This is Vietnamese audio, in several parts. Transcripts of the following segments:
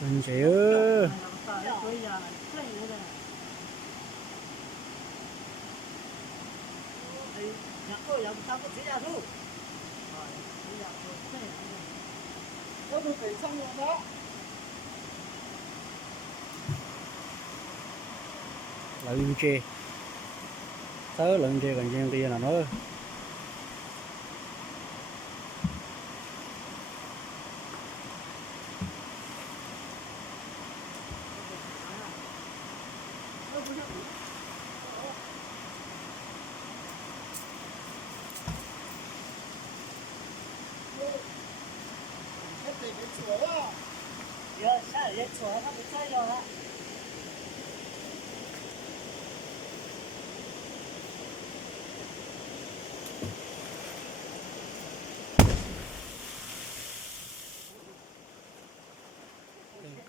Mình chịu. Lợn chê, tớ lợn chê còn trên kia là nó.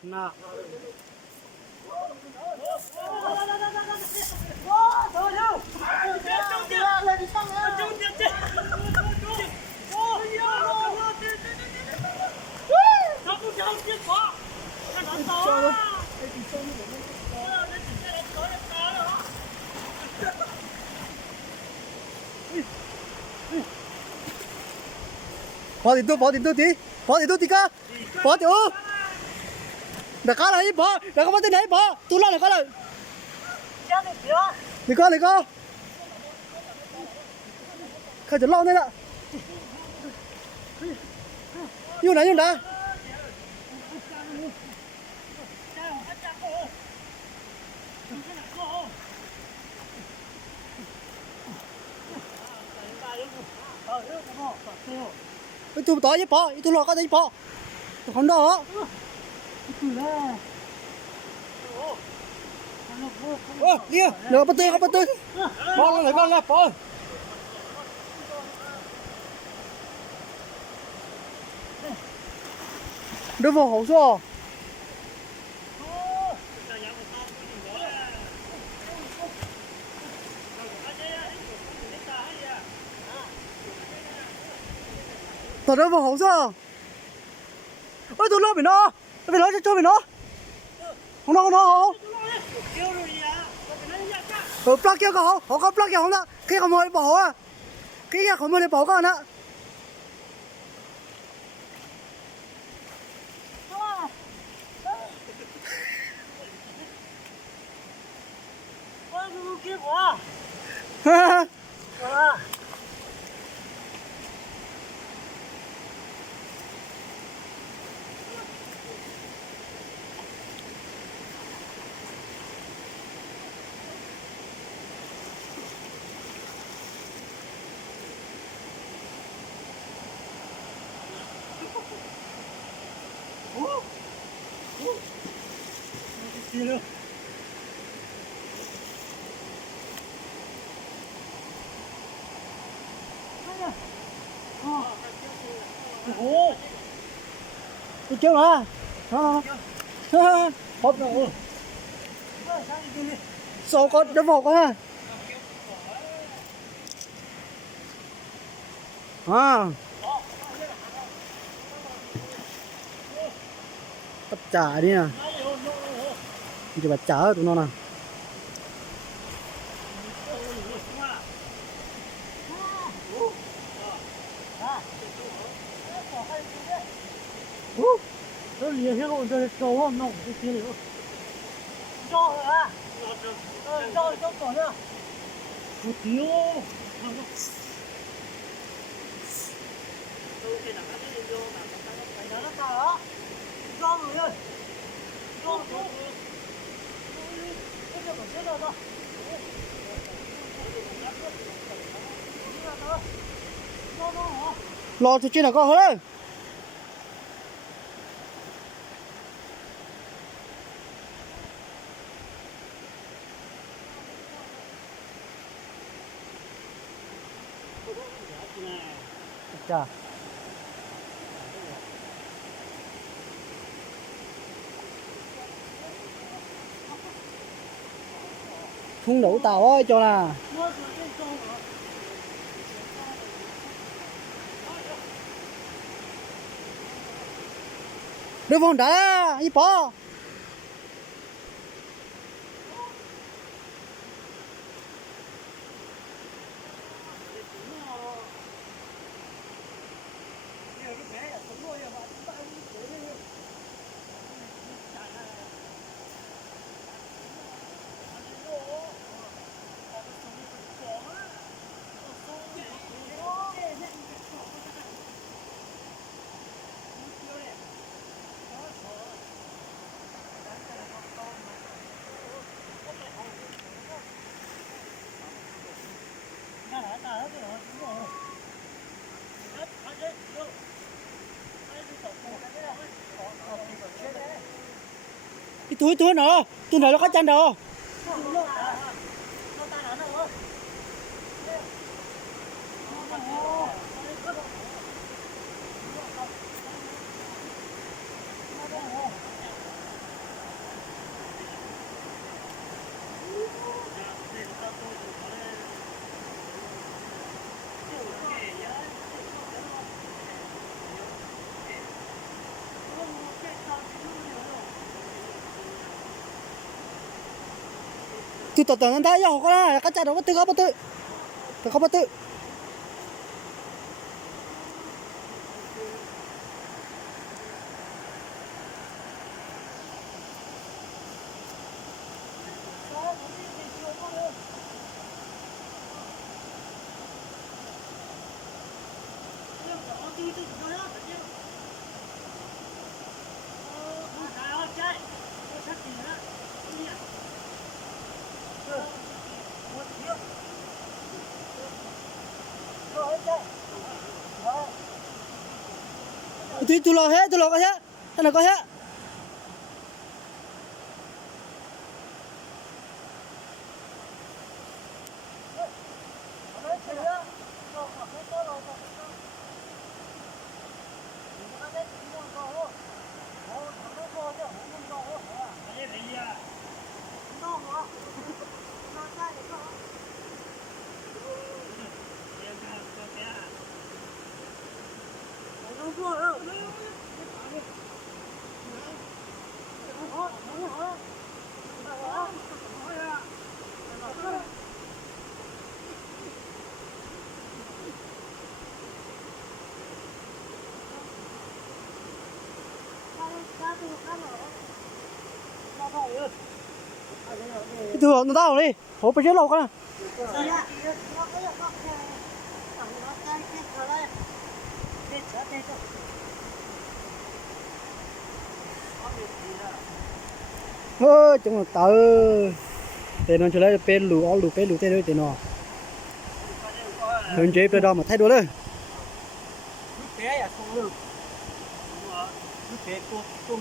Nào. Bỏ tiền tôi tí, cơ, bỏ tiền. Đừng có lại bỏ, đừng có bắt tên đấy bỏ, tôi lo đừng có lại. Đừng có. Khai cho lo đây ạ. Như này. Tôi tỏi với bỏ, tôi lo có đấy bỏ. Tôi không đó. Kia, lửa bắt tư. Bỏ lại con là bỏ. Đưa vào hậu số. Tao đưa vào hậu số. Ôi tôi lo bị nó. Phải nói cho nó. Không nó. Plug kia có, họ có plug kia không đó. Cái không mới bỏ à. Cái kia không mới bỏ con đó. Đi chưa mà. Hộp rồi. Số con đâm vào con ha. Tất trả đi nè. Chỉ bà trả tụi nó nè. Nó liền hết rồi, rồi cầu không nồng cái kia nữa. Cho rồi à? Cho cỏ nữa. Một thiếu. Nó to đó. Cho rồi ơi. Cho rồi. Cái này còn chết rồi đó. Lo cho chuyện là có hết. Chà. Không đủ tàu ơi cho là. Đưa vòng đá đi bỏ. Cái túi nó có chân đâu. Tôi tỏ nó thấy không có là cái chân đâu bắt tự không bắt tự. Tôi lo hết, tôi lo cái hết, cái này có hết. Cái thừa nó tao đi, hổ phải chết lâu con. Ôi chúng là tớ tên nó cho lấy bên lù tên đấy tên nó hơn chế bên đó mà thay đổi lên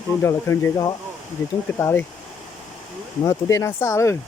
bên đó là hơn chế cho họ để chúng cái ta đi mà tụi đen nó xa luôn.